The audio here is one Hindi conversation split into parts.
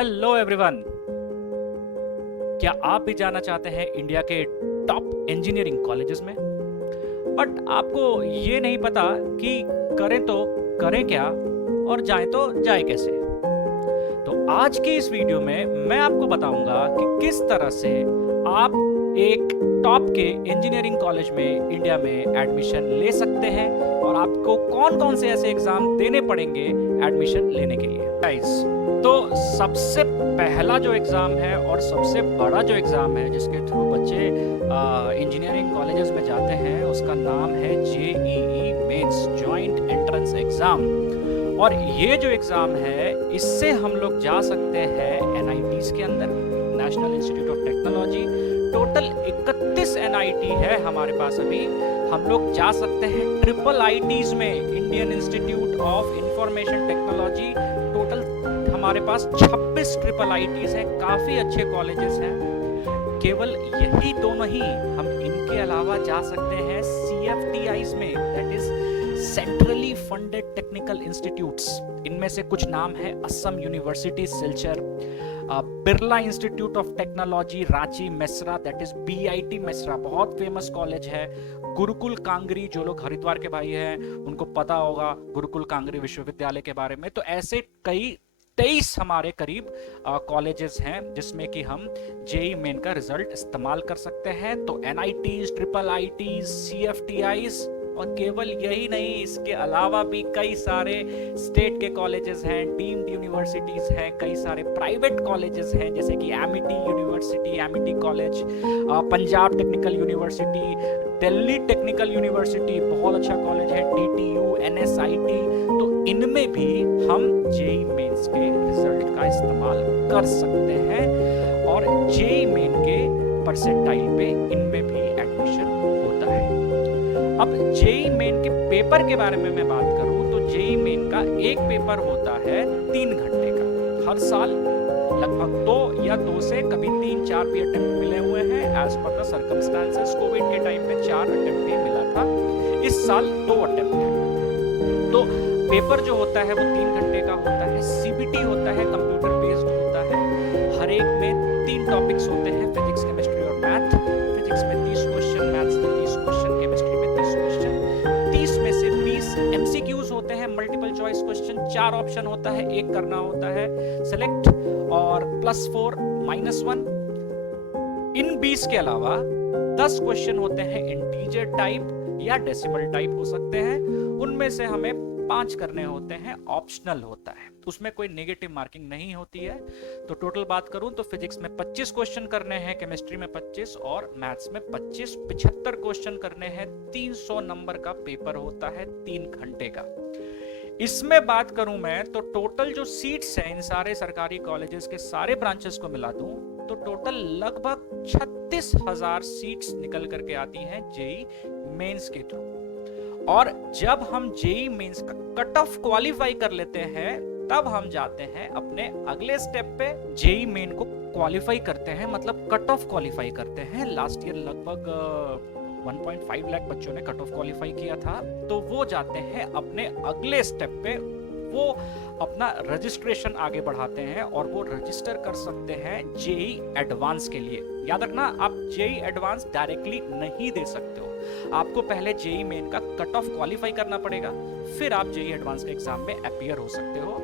Hello everyone. क्या आप भी जाना चाहते हैं इंडिया के टॉप इंजीनियरिंग कॉलेजेस में, बट आपको ये नहीं पता कि करें तो करें क्या और जाएं तो जाए कैसे? तो आज की इस वीडियो में मैं आपको बताऊंगा कि किस तरह से आप एक टॉप के इंजीनियरिंग कॉलेज में इंडिया में एडमिशन ले सकते हैं और आपको कौन कौन से ऐसे एग्जाम देने पड़ेंगे एडमिशन लेने के लिए। गाइस, तो सबसे पहला जो एग्ज़ाम है और सबसे बड़ा जो एग्ज़ाम है जिसके थ्रू बच्चे इंजीनियरिंग कॉलेजेस में जाते हैं, उसका नाम है JEE mains, joint entrance exam. और ये जो एग्ज़ाम है, इससे हम लोग जा सकते हैं NITs के अंदर, national institute of technology. Total 31 NIT है हमारे पास अभी। हम लोग जा सकते हैं ट्रिपल ITs में, Indian institute of information technology. Total हमारे पास 26 ट्रिपल ITs हैं, काफ़ी अच्छे कॉलेजेस हैं। केवल यही दोनों ही, हम इनके अलावा जा सकते हैं CFTIs में, that is centrally funded technical institutes. इनमें से कुछ नाम है Assam university Silchar, Birla institute of technology Ranchi Mesra, that is BIT Mesra, बहुत फेमस कॉलेज है। गुरुकुल कांगरी, जो लोग हरिद्वार के भाई हैं उनको पता होगा गुरुकुल कांगरी विश्वविद्यालय के बारे में। तो ऐसे कई 23 हमारे करीब कॉलेजेस हैं जिसमें कि हम JEE मेन का रिजल्ट इस्तेमाल कर सकते हैं। तो NITs, ट्रिपल ITs, CFTIs, और केवल यही नहीं, इसके अलावा भी कई सारे स्टेट के कॉलेजेस हैं, डीम्ड यूनिवर्सिटीज हैं, कई सारे प्राइवेट कॉलेजेस हैं जैसे कि Amity university, Amity college, Punjab technical university, Delhi technical university, बहुत अच्छा कॉलेज है, DTU, NSIT। तो इनमें भी हम JEE मेंस के रिजल्ट का इस्तेमाल कर सकते हैं और JEE मेन के परसेंटाइल पे इनमें भी एडमिशन होता है। अब JEE मेन के पेपर के बारे में मैं बात करूं तो JEE मेन का एक पेपर होता है 3 घंटे का। हर साल लगभग 2 या 2 से कभी 3-4 भी अटेम्प्ट मिले हुए हैं, as per the circumstances. Covid के टाइम पे 4 अटेम्प्ट ही मिला था, इस साल 2 अटेम्प्ट है। तो पेपर जो होता है वो 3 घंटे का होता है। CBT होता है, कंप्यूटर बेस्ड होता है। हर एक में 3 टॉपिक्स होते हैं, फिजिक्स, केमिस्ट्री और मैथ। फिजिक्स में 30 क्वेश्चन, मैथ्स में 30 क्वेश्चन, केमिस्ट्री में 30 क्वेश्चन। 30 में से 20 MCQs होते हैं, मल्टीपल चॉइस क्वेश्चन। 4 ऑप्शन होता है, एक करना होता है सेलेक्ट, और +4 -1। इन 20 के अलावा 10 क्वेश्चन होते हैं इंटीजर टाइप या डेसिमल टाइप हो सकते हैं। उनमें से हमें 5 करने होते हैं, ऑप्शनल होता है, उसमें कोई नेगेटिव मार्किंग नहीं होती है। तो टोटल बात करूं तो फिजिक्स में 25 क्वेश्चन करने हैं, केमिस्ट्री में 25 और मैथ्स में 25, 75 क्वेश्चन करने हैं। 300 नंबर का पेपर होता है 3 घंटे का। इसमें बात करूं मैं तो टोटल जो सीट्स हैं इन सारे सरकारी कॉलेजेस के सारे ब्रांचेस को मिला दूं तो टोटल लगभग 36,000 सीट्स निकल करके आती हैं JEE मेंस के थ्रू। और जब हम JEE मेंस का कट ऑफ क्वालिफाई कर लेते हैं तब हम जाते हैं अपने अगले स्टेप पे। JEE मेन को क्वालिफाई करते हैं, मतलब कट ऑफ क्वालिफाई करते हैं। लास्ट ईयर लगभग 1.5 लाख बच्चों ने कट ऑफ क्वालिफाई किया था। तो वो जाते हैं अपने अगले स्टेप पे, वो अपना रजिस्ट्रेशन आगे बढ़ाते हैं और वो रजिस्टर कर सकते हैं JEE एडवांस के लिए। याद रखना, आप JEE एडवांस डायरेक्टली नहीं दे सकते हो, आपको पहले JEE मेन का कट ऑफ क्वालिफाई करना पड़ेगा, फिर आप JEE एडवांस के एग्जाम में अपीयर हो सकते हो।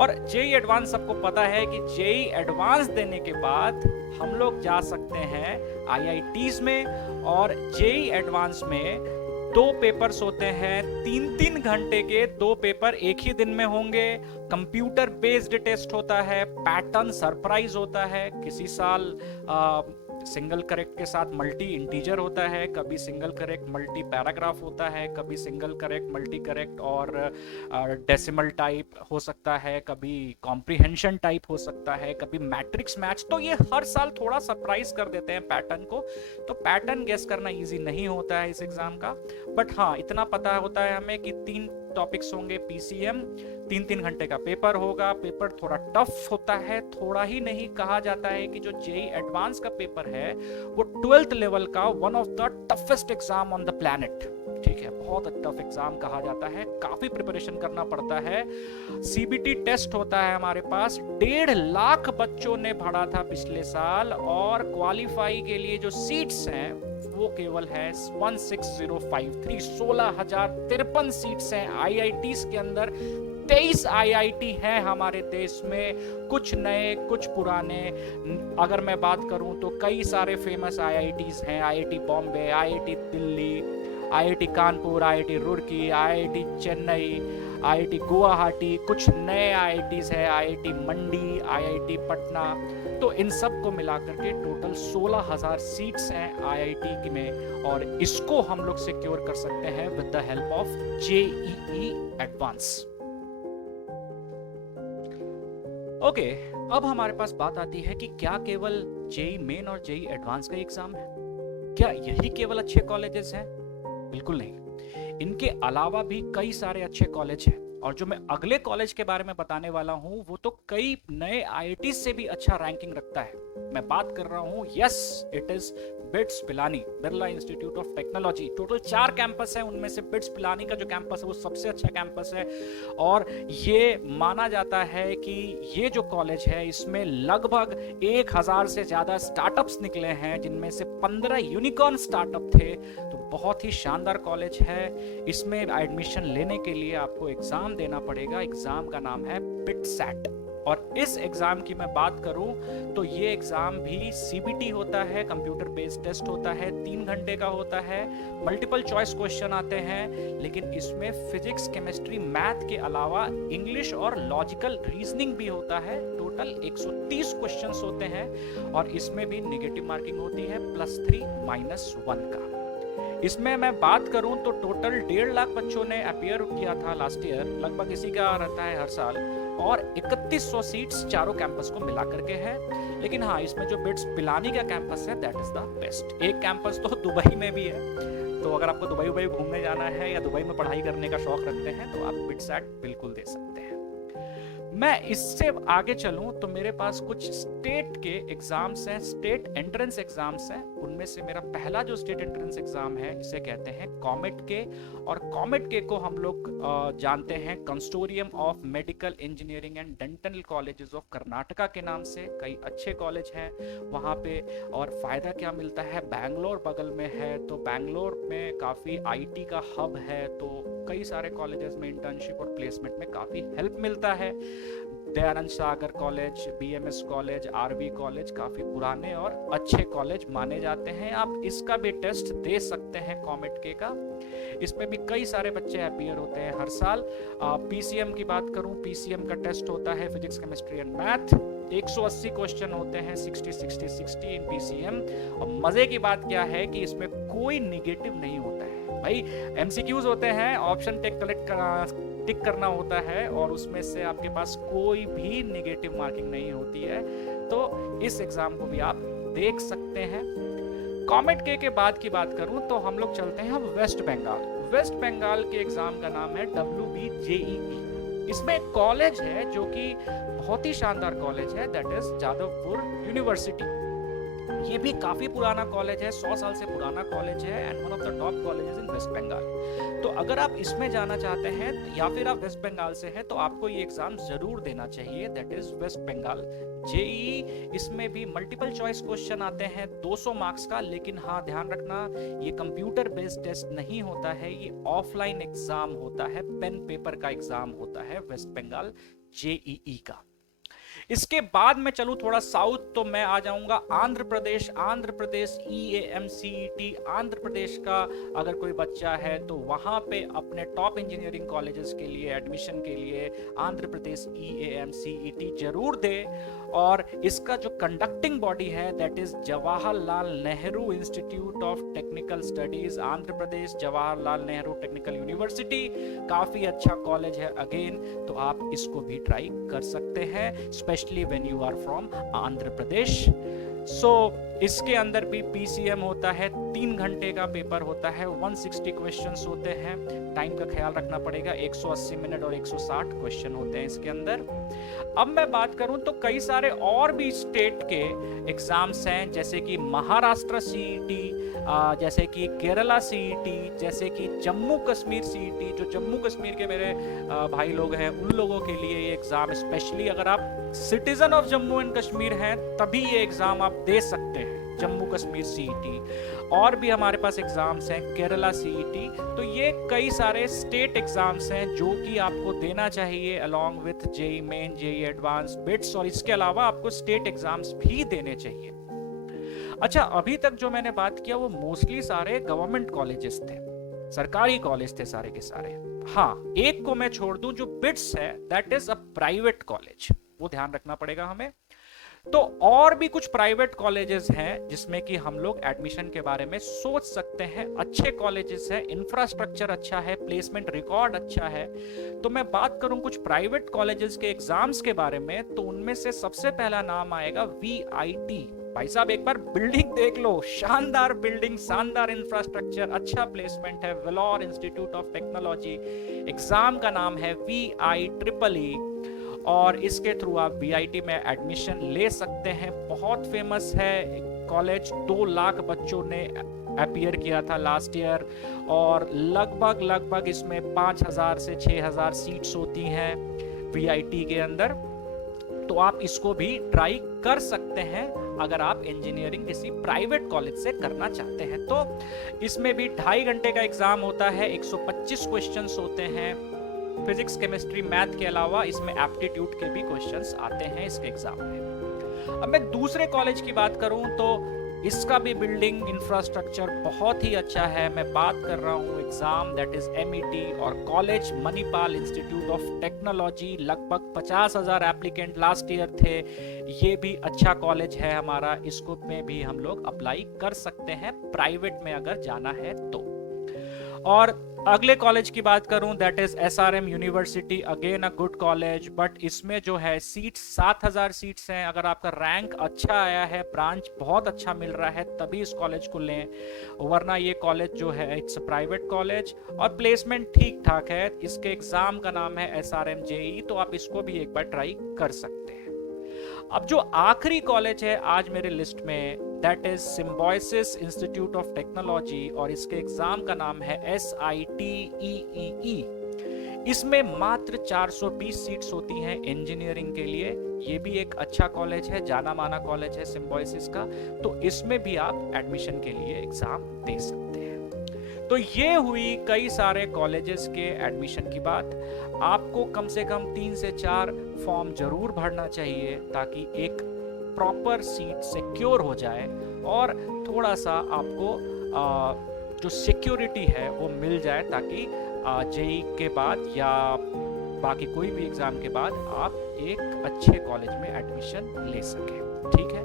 और JEE एडवांस सबको पता है कि JEE एडवांस देने के बाद हम लोग जा सकते हैं IITs में, और JEE एडवांस में 2 पेपर्स होते हैं, 3-3 घंटे के 2 पेपर एक ही दिन में होंगे। कंप्यूटर बेस्ड टेस्ट होता है, पैटर्न सरप्राइज होता है। किसी साल सिंगल करेक्ट के साथ मल्टी इंटीजर होता है, कभी सिंगल करेक्ट मल्टी पैराग्राफ होता है, कभी सिंगल करेक्ट मल्टी करेक्ट और डेसिमल टाइप हो सकता है, कभी कॉम्प्रिहेंशन टाइप हो सकता है, कभी मैट्रिक्स मैच। तो ये हर साल थोड़ा सरप्राइज कर देते हैं पैटर्न को। तो पैटर्न गेस करना इजी नहीं होता है इस एग्जाम का, बट हाँ इतना पता होता है हमें कि 3 टॉपिक्स होंगे PCM, 3-3 घंटे का पेपर होगा। पेपर थोड़ा टफ होता है, थोड़ा ही नहीं, कहा जाता है कि जो JEE एडवांस का पेपर है वो 12th लेवल का one of the toughest exam on the planet. ठीक है, बहुत टफ एग्जाम कहा जाता है, काफी प्रिपरेशन करना पड़ता है। सीबीटी टेस्ट होता है हमारे पास, 1.5 लाख बच्चों ने पढ़ा था पिछले साल, और क्वालिफाई के लिए जो सीट्स हैं वो केवल है 16053, 16,053 सीट्स हैं आईआईटीज के अंदर। 23 आईआईटी हैं हमारे देश में, कुछ नए कुछ पुराने। अगर मैं बात करूं तो कई सारे फेमस आईआईटीज हैं, IIT Bombay, IIT Delhi, IIT Kanpur, IIT Roorkee, IIT Chennai, IIT Guwahati, कुछ नए आईआईटीज है, आईआईटी मंडी, आईआईटी पटना। तो इन सब को मिलाकर के टोटल 16,000 सीट्स हैं आईआईटी में, और इसको हम लोग सिक्योर कर सकते हैं with the help of JEE advance. Okay, अब हमारे पास बात आती है कि क्या केवल जेईई मेन और जेईई एडवांस का एग्जाम है? क्या यही केवल अच्छे कॉलेजेस हैं? बिल्कुल नहीं, इनके अलावा भी कई सारे अच्छे कॉलेज हैं, और जो मैं अगले कॉलेज के बारे में बताने वाला हूं वो तो कई नए आईआईटी से भी अच्छा रैंकिंग रखता है। मैं बात कर रहा हूं, yes it is bits Pilani, Birla institute of technology. Total 4 campus है, उनमें से बिट्स पिलानी का जो कैंपस है वो सबसे अच्छा कैंपस है, और ये माना जाता है कि ये जो कॉलेज है इसमें लगभग 1000 से ज्यादा स्टार्टअप्स निकले हैं, जिनमें से 15 यूनिकॉर्न स्टार्टअप थे। तो बहुत ही शानदार कॉलेज है। इसमें एडमिशन लेने के लिए आपको एग्जाम देना पड़ेगा, एग्जाम का नाम है बिटसैट। और इस एग्जाम की मैं बात करूं तो ये एग्जाम भी सीबीटी होता है, कंप्यूटर बेस्ड टेस्ट होता है, 3 घंटे का होता है, मल्टीपल चॉइस क्वेश्चन आते हैं, लेकिन इसमें फिजिक्स, केमिस्ट्री, मैथ के अलावा इंग्लिश और लॉजिकल रीजनिंग भी होता है। टोटल 130 क्वेश्चंस होते हैं, और इसमें भी नेगेटिव मार्किंग होती है +3 -1 का। इसमें मैं बात करूं तो टोटल 1.5 लाख बच्चों ने अपियर किया था लास्ट ईयर, लगभग इसी का रहता है हर साल, और 3100 सीट्स चारों कैंपस को मिला करके है। लेकिन हाँ, इसमें जो बिट्स पिलानी का कैंपस है दैट इज द बेस्ट। एक कैंपस तो दुबई में भी है, तो अगर आपको दुबई घूमने जाना है या दुबई में पढ़ाई करने का शौक रखते हैं तो आप बिटसैट बिल्कुल दे सकते हैं। मैं इससे आगे चलूं तो मेरे पास कुछ स्टेट के एग्जाम्स हैं, स्टेट एंट्रेंस एग्जाम्स हैं। उनमें से मेरा पहला जो स्टेट एंट्रेंस एग्जाम है इसे कहते हैं कॉमेट के, और कॉमेट के को हम लोग जानते हैं consortium of medical engineering and dental colleges of Karnataka के नाम से। कई अच्छे कॉलेज हैं वहाँ पे, और फायदा क्या मिलता है, बैंगलोर बगल में है, तो बैंगलोर में काफ़ी आईटी का हब है, तो कई सारे कॉलेजेस में इंटर्नशिप और प्लेसमेंट में काफ़ी हेल्प मिलता है। Dayanand Sagar college, BMS college, RV college काफ़ी पुराने और अच्छे कॉलेज माने जाते हैं। आप इसका भी टेस्ट दे सकते हैं कॉमेट के का। इसमें भी कई सारे बच्चे अपीयर होते हैं हर साल। पीसीएम की बात करूं, पीसीएम का टेस्ट होता है physics, chemistry and math. 180 question होते हैं, 60-60-60 इन पीसीएम। और मजे की बात क्या है कि इसमें कोई निगेटिव नहीं होता है भाई। एमसीक्यूज होते हैं, ऑप्शन टिक करना होता है, और उसमें से आपके पास कोई भी निगेटिव मार्किंग नहीं होती है। तो इस एग्जाम को भी आप देख सकते हैं। कॉमेट के बाद की बात करूं तो हम लोग चलते हैं वेस्ट बंगाल। वेस्ट बंगाल के एग्जाम का नाम है WBJEE। इसमें एक कॉलेज है जो कि बहुत ही शानदार कॉलेज है, दैट इज जादवपुर यूनिवर्सिटी। ये भी काफी पुराना कॉलेज है, 100 साल से पुराना कॉलेज है, and one of the top colleges in West Bengal. तो अगर आप इसमें जाना चाहते हैं या फिर आप वेस्ट बंगाल से हैं तो आपको ये एग्जाम जरूर देना चाहिए, that is West Bengal JEE. इसमें भी मल्टीपल चॉइस क्वेश्चन आते हैं 200 मार्क्स का, लेकिन हाँ ध्यान रखना ये कंप्यूटर बेस्ड टेस्ट नहीं होता है, ये ऑफलाइन एग्जाम होता है, पेन पेपर का एग्जाम होता है वेस्ट बंगाल जेईई का। इसके बाद में चलूं थोड़ा साउथ तो मैं आ जाऊंगा आंध्र प्रदेश। आंध्र प्रदेश EAMCET, आंध्र प्रदेश का अगर कोई बच्चा है तो वहां पे अपने टॉप इंजीनियरिंग कॉलेजेस के लिए एडमिशन के लिए आंध्र प्रदेश EAMCET जरूर दे। और इसका जो कंडक्टिंग बॉडी है that is Jawaharlal Nehru institute of technical studies, Andhra Pradesh Jawaharlal Nehru technical university, काफी अच्छा कॉलेज है अगेन, तो आप इसको भी ट्राई कर सकते हैं, specially when you are from Andhra Pradesh. So इसके अंदर भी पीसीएम होता है, 3 घंटे का पेपर होता है, 160 क्वेश्चंस होते हैं, टाइम का ख्याल रखना पड़ेगा, 180 मिनट और 160 क्वेश्चन होते हैं इसके अंदर। अब मैं बात करूं तो कई सारे और भी स्टेट के एग्जाम्स हैं, जैसे कि महाराष्ट्र सीईटी, जैसे कि केरला सीईटी, जैसे कि जम्मू कश्मीर सीईटी। जो जम्मू कश्मीर के मेरे भाई लोग हैं उन लोगों के लिए ये एग्जाम, स्पेशली अगर आप citizen of Jammu and Kashmir हैं तभी ये एग्जाम आप दे सकते हैं, जम्मू कश्मीर सीईटी। और भी हमारे पास एग्जाम्स हैं, केरला सीईटी। तो ये कई सारे स्टेट एग्जाम्स हैं जो कि आपको देना चाहिए along with JEE main, JEE advance, bits, और इसके अलावा आपको स्टेट एग्जाम्स भी देने चाहिए। अच्छा, अभी तक जो मैंने बात किया वो मोस्टली सारे गवर्नमेंट कॉलेजेस थे, सरकारी कॉलेज थे सारे के सारे। हाँ, एक को मैं छोड़ दूं जो बिट्स है, that is a private college, वो ध्यान रखना पड़ेगा हमें। तो और भी कुछ प्राइवेट कॉलेजेस हैं जिसमें कि हम लोग एडमिशन के बारे में सोच सकते हैं। अच्छे कॉलेजेस हैं, इंफ्रास्ट्रक्चर अच्छा है, प्लेसमेंट रिकॉर्ड अच्छा है। तो मैं बात करूं कुछ प्राइवेट कॉलेजेस के एग्जाम्स के बारे में, तो उनमें से सबसे पहला नाम आएगा वीआईटी। भाई साहब एक बार बिल्डिंग देख लो, शानदार बिल्डिंग, शानदार इंफ्रास्ट्रक्चर, अच्छा प्लेसमेंट है, Vellore Institute of Technology. Exam का नाम है VIEEE और इसके थ्रू आप वीआईटी में एडमिशन ले सकते हैं। बहुत फेमस है कॉलेज, 2 लाख बच्चों ने अपीयर किया था लास्ट ईयर, और लगभग इसमें 5000 से 6000 सीट्स होती हैं वीआईटी के अंदर। तो आप इसको भी ट्राई कर सकते हैं अगर आप इंजीनियरिंग किसी प्राइवेट कॉलेज से करना चाहते हैं। तो इसमें भी 2.5 घंटे का एग्जाम होता है, 125 क्वेश्चंस होते हैं। फिजिक्स, केमिस्ट्री, मैथ के अलावा इसमें एप्टीट्यूड के भी क्वेश्चंस आते हैं इसके एग्जाम में। अब मैं दूसरे कॉलेज की बात करूं तो इसका भी बिल्डिंग इंफ्रास्ट्रक्चर बहुत ही अच्छा है। मैं बात कर रहा हूं एग्जाम दैट इज MET और college Manipal institute of technology. लगभग 50,000 एप्लीकेंट लास्ट ईयर थे। ये भी अच्छा कॉलेज है हमारा, इसको में भी हम लोग अप्लाई कर सकते हैं प्राइवेट में अगर जाना है तो। और अगले कॉलेज की बात करूं that is SRM university, again a good college, but इसमें जो है सीट्स 7000 सीट्स हैं। अगर आपका रैंक अच्छा आया है, ब्रांच बहुत अच्छा मिल रहा है, तभी इस कॉलेज को लें, वरना ये कॉलेज जो है इट्स अ प्राइवेट कॉलेज और प्लेसमेंट ठीक ठाक है। इसके एग्जाम का नाम है SRM JEE, तो आप इसको भी एक बार ट्राई कर सकते हैं। अब जो आखिरी कॉलेज है आज मेरे लिस्ट में that is symbiosis institute of technology और इसके एग्जाम का नाम है SITEEE। इसमें मात्र 420 सीट्स होती हैं इंजीनियरिंग के लिए। ये भी एक अच्छा कॉलेज है, जाना माना कॉलेज है सिम्बायोसिस का, तो इसमें भी आप एडमिशन के लिए एग्जाम दे सकते हैं। तो ये हुई कई सारे कॉलेजेस के एडमिशन की बात। आपको कम से कम 3 से 4 फॉर्म जरूर भरना चाहिए ताकि एक प्रॉपर सीट सिक्योर हो जाए और थोड़ा सा आपको जो सिक्योरिटी है वो मिल जाए, ताकि JEE के बाद या बाकी कोई भी एग्जाम के बाद आप एक अच्छे कॉलेज में एडमिशन ले सकें। ठीक है,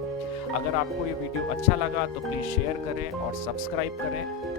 अगर आपको ये वीडियो अच्छा लगा तो प्लीज़ शेयर करें और सब्सक्राइब करें।